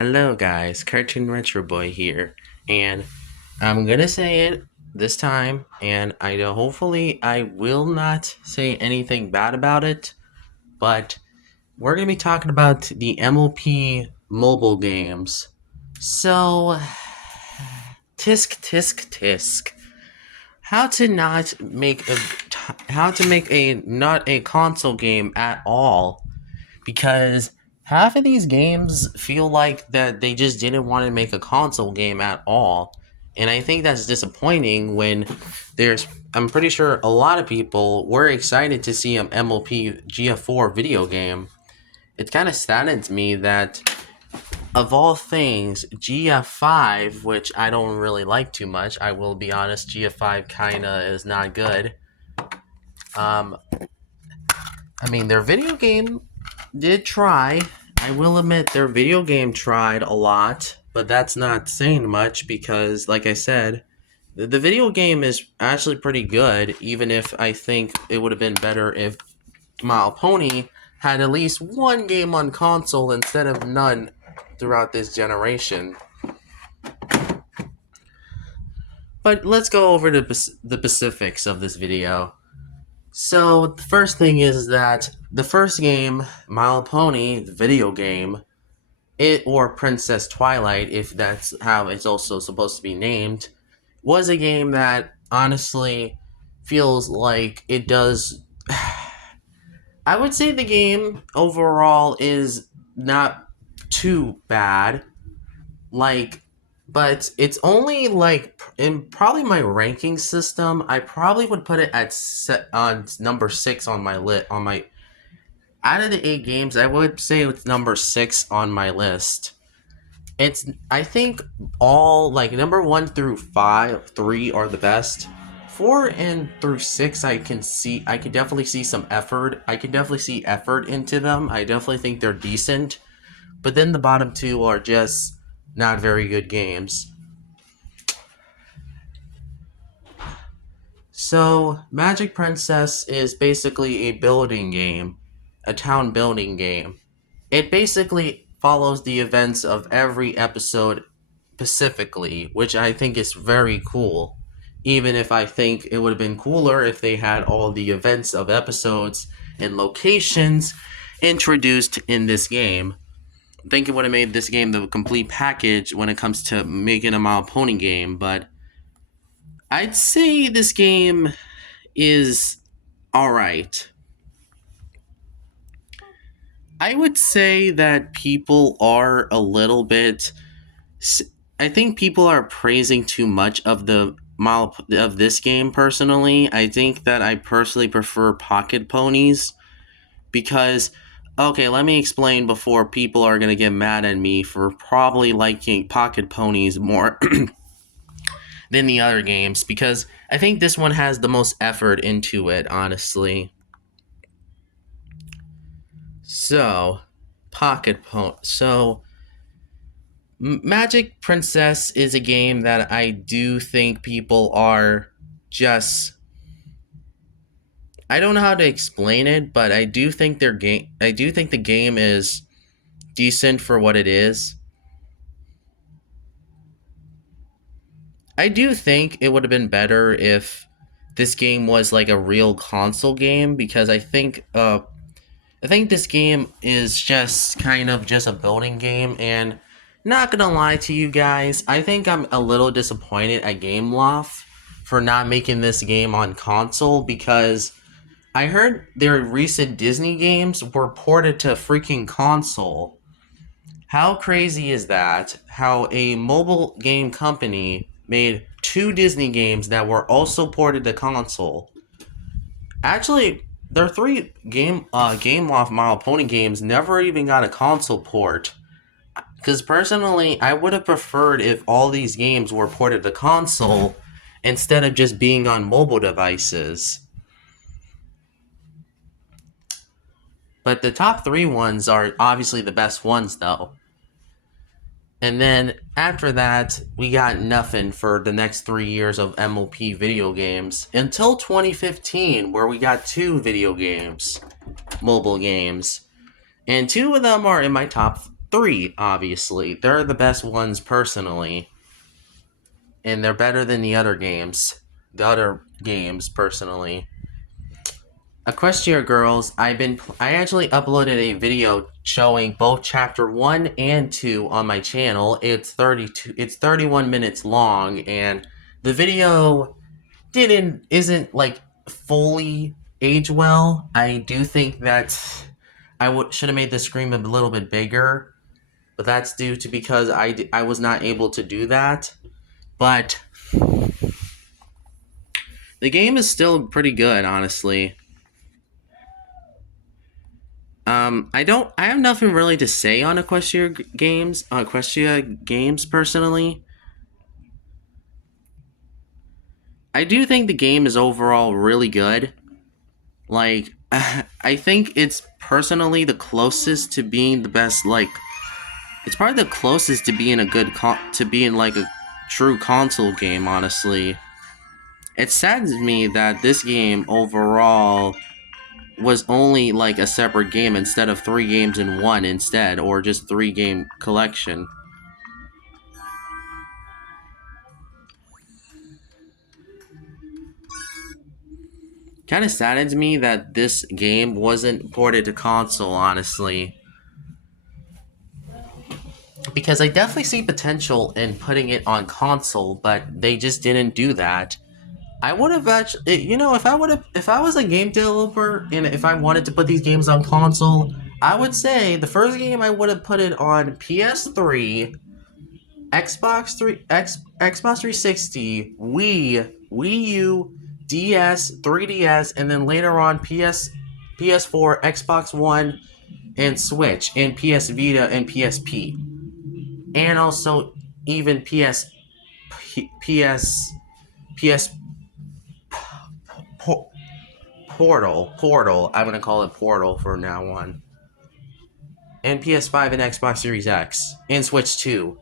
Hello guys, Cartoon Retro Boy here, and I'm gonna say it this time, and I know hopefully I will not say anything bad about it, but we're gonna be talking about the MLP mobile games. So, tisk tisk tisk. How to make a not a console game at all, because half of these games feel like that they just didn't want to make a console game at all. And I think that's disappointing when I'm pretty sure a lot of people were excited to see an MLP GF4 video game. It kind of saddens me that, of all things, GF5, which I don't really like too much, I will be honest, GF5 kind of is not good. Um, I mean, their video game did try. I will admit their video game tried a lot, but that's not saying much because, like I said, the video game is actually pretty good, even if I think it would have been better if My Pony had at least one game on console instead of none throughout this generation. But let's go over the specifics of this video. So the first thing is that the first game, My Little Pony, the video game, or Princess Twilight, if that's how it's also supposed to be named, was a game that honestly feels like it does. I would say the game overall is not too bad, like, but it's only like in probably my ranking system. I probably would put it at on number 6 on my list. On my Out of the 8 games, I would say it's number 6 on my list. It's I think all like number 1 through 3 are the best. 4 and through 6, I can definitely see some effort. I can definitely see effort into them. I definitely think they're decent. But then the bottom 2 are just not very good games. So, Magic Princess is basically a building game, a town building game. It basically follows the events of every episode specifically, which I think is very cool. Even if I think it would have been cooler if they had all the events of episodes and locations introduced in this game. I think it would have made this game the complete package when it comes to making a My Pony game, but I'd say this game is alright. I would say that people are a little bit. I think people are praising too much of of this game. Personally, I think that I personally prefer Pocket Ponies because. Okay, let me explain before people are gonna get mad at me for probably liking Pocket Ponies more than the other games because I think this one has the most effort into it, honestly. So, Pocket Pony. So, Magic Princess is a game that I do think people are just. I don't know how to explain it, but I do think their game. I do think the game is decent for what it is. I do think it would have been better if this game was like a real console game because I think this game is just kind of just a building game, and not gonna lie to you guys, I think I'm a little disappointed at Gameloft for not making this game on console because I heard their recent Disney games were ported to freaking console. How crazy is that? How a mobile game company made 2 Disney games that were also ported to console. Actually, their 3 Gameloft My Little Pony games never even got a console port. Because personally, I would have preferred if all these games were ported to console instead of just being on mobile devices. But the top 3 ones are obviously the best ones, though. And then after that, we got nothing for the next 3 years of MLP video games until 2015, where we got 2 video games, mobile games. And 2 of them are in my top 3, obviously. They're the best ones personally. And they're better than the other games. The other games, personally. Equestria Girls, I actually uploaded a video showing both chapter 1 and 2 on my channel. It's 31 minutes long, and the video isn't like fully age well. I do think that should have made the screen a little bit bigger, but that's due to because I was not able to do that. But the game is still pretty good, honestly. I have nothing really to say on Equestria games personally. I do think the game is overall really good. Like, I think it's personally the closest to being the best. Like, it's probably the closest to being to being like a true console game. Honestly, it saddens me that this game overall was only like a separate game instead of 3 games in one instead, or just 3-game collection. Kind of saddens me that this game wasn't ported to console, honestly. Because I definitely see potential in putting it on console, but they just didn't do that. I would have actually, if I was a game developer and if I wanted to put these games on console, I would say the first game I would have put it on PS3, Xbox 360, Wii U, DS, 3DS, and then later on PS4, Xbox One, and Switch, and PS Vita and PSP, and also even PS Portal. I'm gonna call it Portal from now on, and PS5 and Xbox Series X and Switch 2.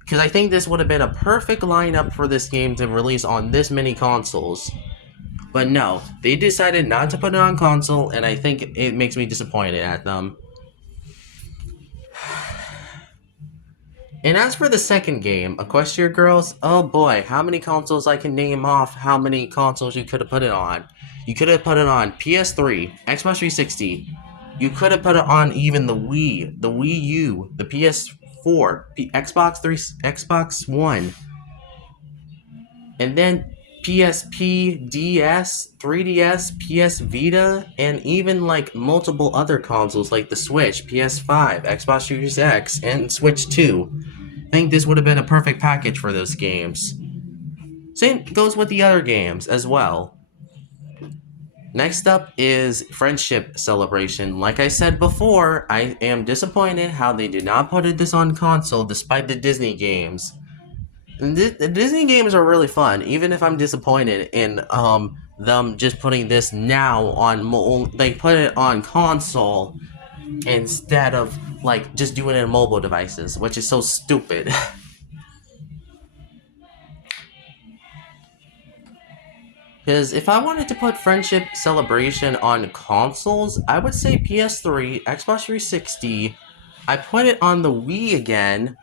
Because I think this would have been a perfect lineup for this game to release on this many consoles. But no, they decided not to put it on console, and I think it makes me disappointed at them. And as for the second game, Equestria Girls, oh boy, how many consoles I can name off how many consoles you could have put it on. You could have put it on PS3, Xbox 360. You could have put it on even the Wii U, the PS4, Xbox One, and then PSP, DS, 3DS, PS Vita, and even like multiple other consoles like the Switch, PS5, Xbox Series X, and Switch 2. I think this would have been a perfect package for those games. Same goes with the other games as well. Next up is Friendship Celebration. Like I said before, I am disappointed how they did not put this on console despite the Disney games. The Disney games are really fun, even if I'm disappointed in them just putting this now on. They put it on console instead of like just doing it on mobile devices, which is so stupid. Because if I wanted to put Friendship Celebration on consoles, I would say PS3, Xbox 360. I put it on the Wii again.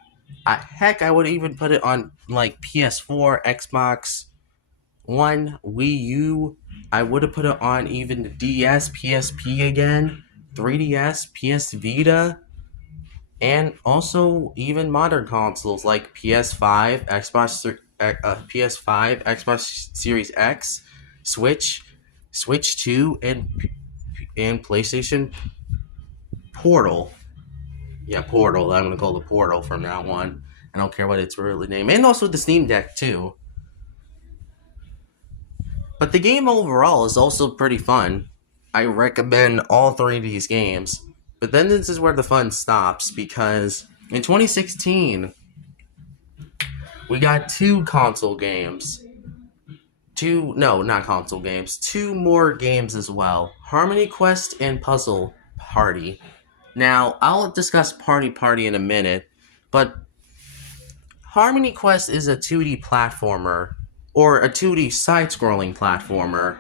Heck, I would even put it on like PS4, Xbox One, Wii U. I would have put it on even the DS, PSP again, 3DS, PS Vita, and also even modern consoles like PS5, Xbox Series X, Switch 2, and PlayStation Portal. Yeah, Portal. I'm gonna call it Portal from now on. I don't care what it's really named, and also the Steam Deck too. But the game overall is also pretty fun. I recommend all 3 of these games. But then this is where the fun stops, because in 2016, we got 2 console games. Not console games. 2 more games as well. Harmony Quest and Puzzle Party. Now, I'll discuss Party in a minute, but Harmony Quest is a 2D platformer, or a 2D side-scrolling platformer.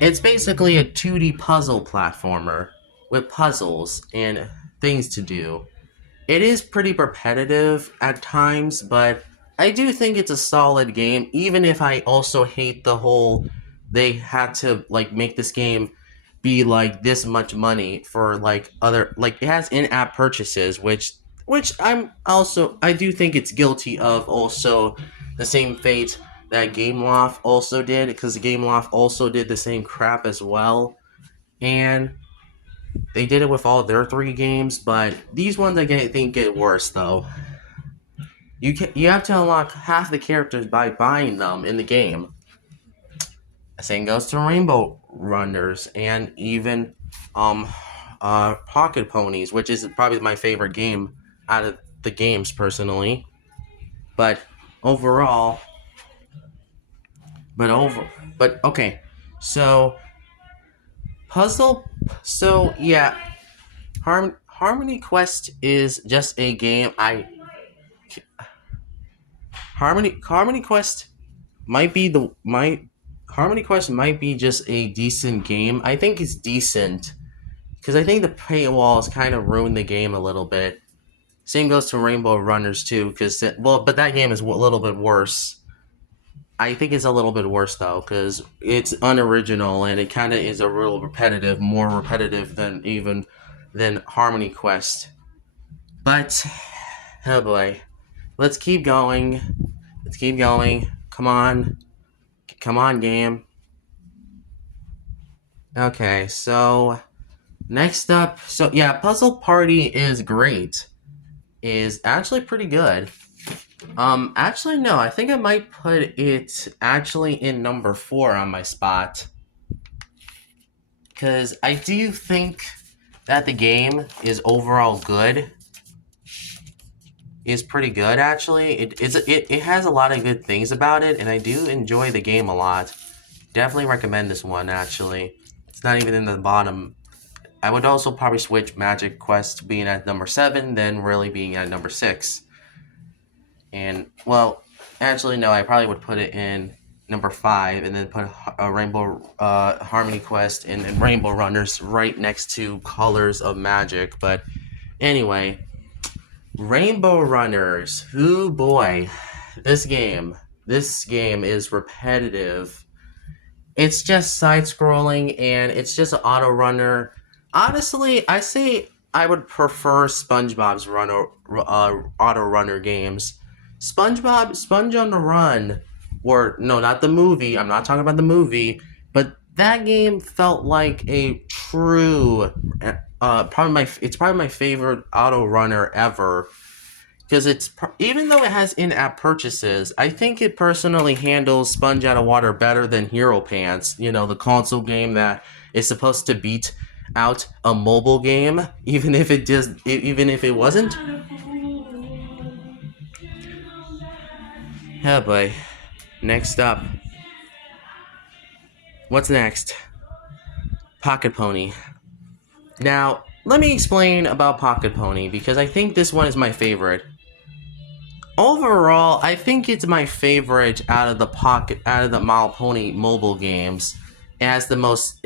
It's basically a 2D puzzle platformer with puzzles and things to do. it is pretty repetitive at times, but I do think it's a solid game, even if I also hate the whole they had to like make this game be like this much money for like other like it has in-app purchases, which I do think it's guilty of also the same fate that Game Loft also did, because Game Loft also did the same crap as well. And they did it with all their three games, but these ones think get worse though. You have to unlock half the characters by buying them in the game. Same goes to Rainbow Runners and even um Pocket Ponies, which is probably my favorite game out of the games personally. But overall, but over, but okay. So puzzle. So yeah, Harmony Quest is just a game. Harmony Quest might be the my Harmony Quest might be just a decent game. I think it's decent because I think the paywalls kind of ruined the game a little bit. Same goes to Rainbow Runners too, because but that game is a little bit worse. I think it's a little bit worse though, because it's unoriginal and it kind of is a real repetitive, more repetitive than Harmony Quest. But oh boy, let's keep going. Let's keep going. Come on, game. Okay, so next up, so yeah, Puzzle Party is great. Is actually pretty good. Actually no, I think I might put it actually in number 4 on my spot. Cause I do think that the game is overall good. Is pretty good actually. It has a lot of good things about it, and I do enjoy the game a lot. Definitely recommend this one actually. It's not even in the bottom. I would also probably switch Magic Quest being at number 7, then really being at number 6. And, well, actually, no, I probably would put it in number 5 and then put a Rainbow Harmony Quest and Rainbow Runners right next to Colors of Magic. But anyway, Rainbow Runners. Ooh, boy. This game is repetitive. It's just side scrolling and it's just an auto runner. Honestly, I say I would prefer SpongeBob's auto runner games. Sponge on the Run, or no, not the movie. I'm not talking about the movie, but that game felt like a true. It's probably my favorite auto runner ever, because even though it has in-app purchases, I think it personally handles Sponge Out of Water better than Hero Pants. You know, the console game that is supposed to beat out a mobile game, even if it wasn't. Oh boy. Next up. What's next? Pocket Pony. Now, let me explain about Pocket Pony, because I think this one is my favorite. Overall, I think it's my favorite out of the My Pony mobile games. It has the most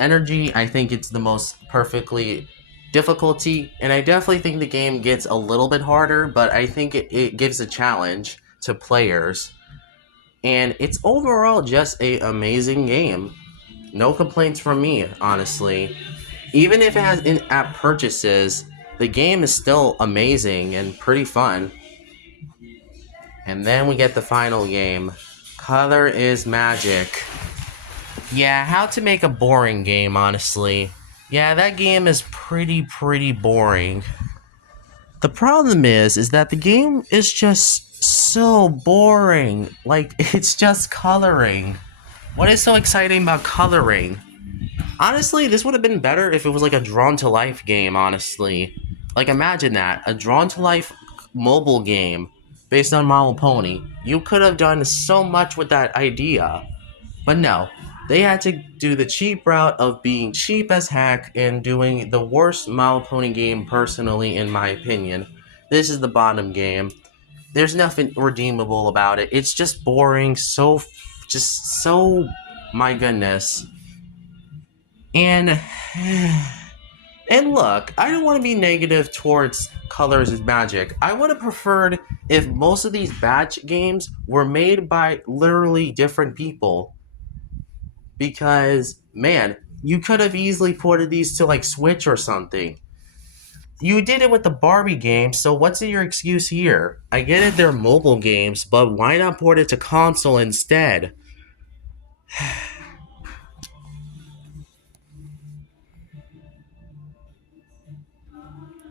energy. I think it's the most perfectly difficulty, and I definitely think the game gets a little bit harder, but I think it gives a challenge to players. And it's overall just a amazing game. No complaints from me, honestly. Even if it has in-app purchases, the game is still amazing and pretty fun. And then we get the final game. Color is Magic. Yeah, how to make a boring game, honestly. Yeah, that game is pretty boring. The problem is that the game is just so boring. Like, it's just coloring. What is so exciting about coloring? Honestly, this would have been better if it was like a drawn to life game, honestly. Like, imagine that. A drawn to life mobile game based on My Little Pony. You could have done so much with that idea. But no, they had to do the cheap route of being cheap as heck and doing the worst My Little Pony game personally, in my opinion. This is the bottom game. There's nothing redeemable about it. It's just boring, just so, my goodness. And And look, I don't want to be negative towards Colors is Magic. I would have preferred if most of these batch games were made by literally different people. Because, man, you could have easily ported these to like Switch or something. You did it with the Barbie game, so what's your excuse here? I get it, they're mobile games, but why not port it to console instead?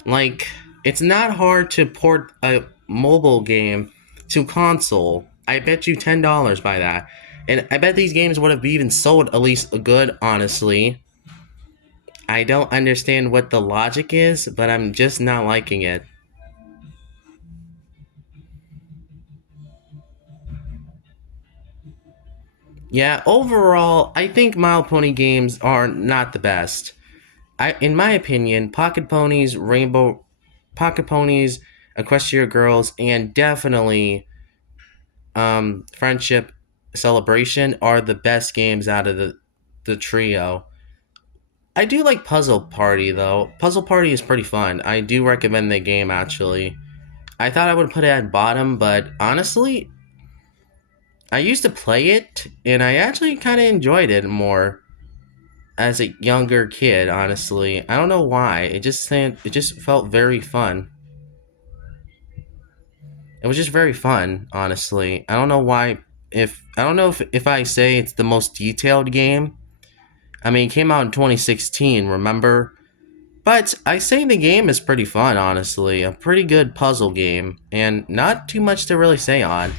Like, it's not hard to port a mobile game to console. I bet you $10 by that. And I bet these games would have even sold at least good, honestly. I don't understand what the logic is, but I'm just not liking it. Yeah, overall, I think Mile Pony games are not the best. In my opinion, Pocket Ponies, Equestria Girls, and definitely Friendship Celebration are the best games out of the trio. I do like Puzzle Party though. Puzzle Party is pretty fun. I do recommend the game actually. I thought I would put it at bottom, but honestly, I used to play it and I actually kind of enjoyed it more as a younger kid. Honestly, I don't know why. It just felt very fun. It was just very fun. Honestly, I don't know why. If I don't know if I say it's the most detailed game. I mean, it came out in 2016. Remember? But I say the game is pretty fun, honestly. A pretty good puzzle game, and not too much to really say on.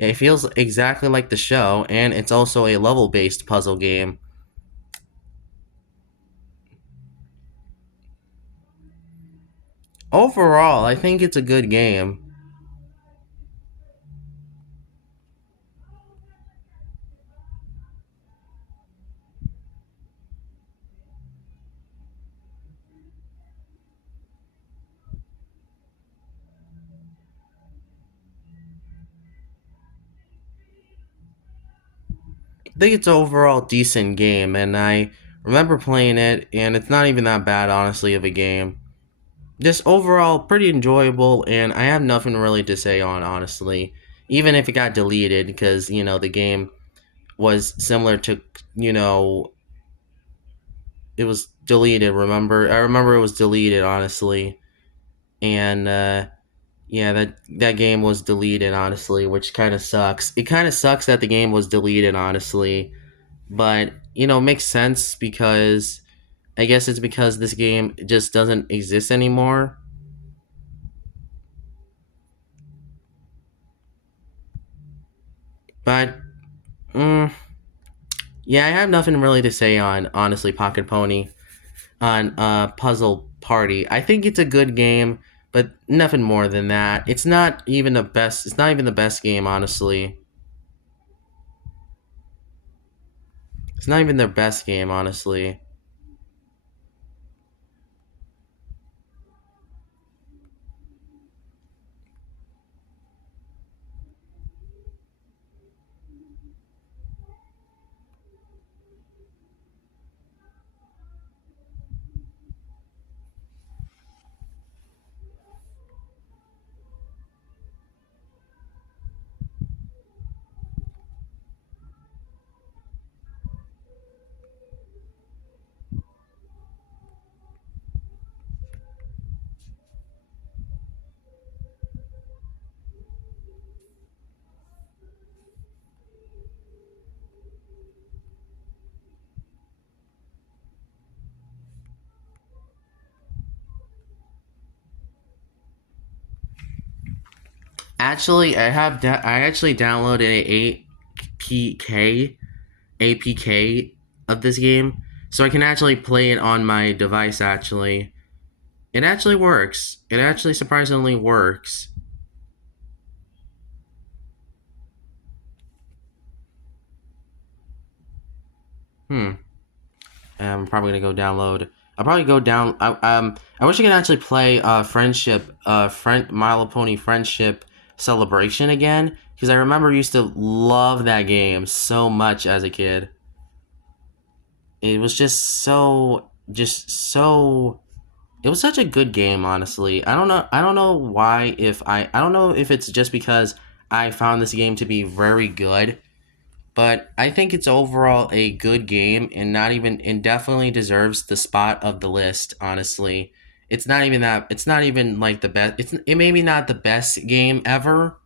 It feels exactly like the show, and it's also a level based puzzle game. Overall, I think it's a good game. I think it's an overall decent game, and I remember playing it, and it's not even that bad, honestly, of a game. Just overall, pretty enjoyable, and I have nothing really to say on, honestly. Even if it got deleted, because, the game was similar to, you know, it was deleted. I remember it was deleted, honestly, and yeah, that game was deleted, honestly, which kind of sucks. It kind of sucks that the game was deleted, honestly, but makes sense because I guess it's because this game just doesn't exist anymore. But mm, yeah, I have nothing really to say on honestly Pocket Pony on Puzzle Party. I think it's a good game, but nothing more than that. It's not even the best. It's not even the best game, honestly. It's not even their best game, honestly. Actually, I actually downloaded a APK APK of this game, so I can actually play it on my device. Actually, it actually works. It actually surprisingly works. Hmm. I'm probably gonna go download. I'll probably go down. I wish I could actually play My Little Pony Friendship Celebration again because I remember I used to love that game so much as a kid. It was just so It was such a good game, honestly. I don't know why if I don't know if it's just because I found this game to be very good, but I think it's overall a good game and not even and definitely deserves the spot of the list, honestly. It's not even like the best it maybe not the best game ever.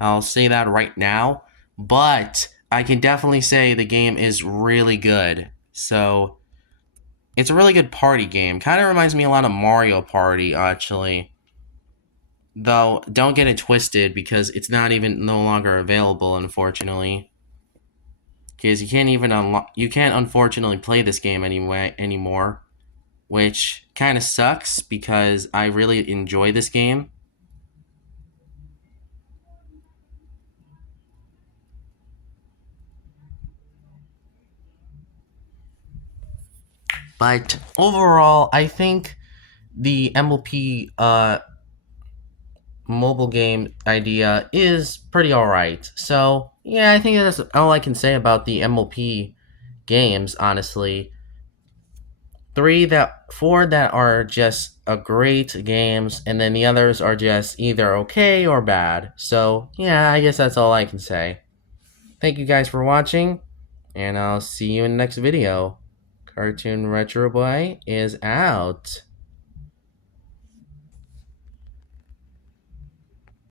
I'll say that right now, but I can definitely say the game is really good. So, it's a really good party game. Kind of reminds me a lot of Mario Party, actually. Though, don't get it twisted because it's not even no longer available, unfortunately. Because you can't even you can't unfortunately play this game anyway anymore, which kind of sucks because I really enjoy this game. But overall, I think the MLP mobile game idea is pretty alright. So, yeah, I think that's all I can say about the MLP games, honestly. Four that are just a great games, and then the others are just either okay or bad. So, yeah, I guess that's all I can say. Thank you guys for watching, and I'll see you in the next video. Cartoon Retro Boy is out.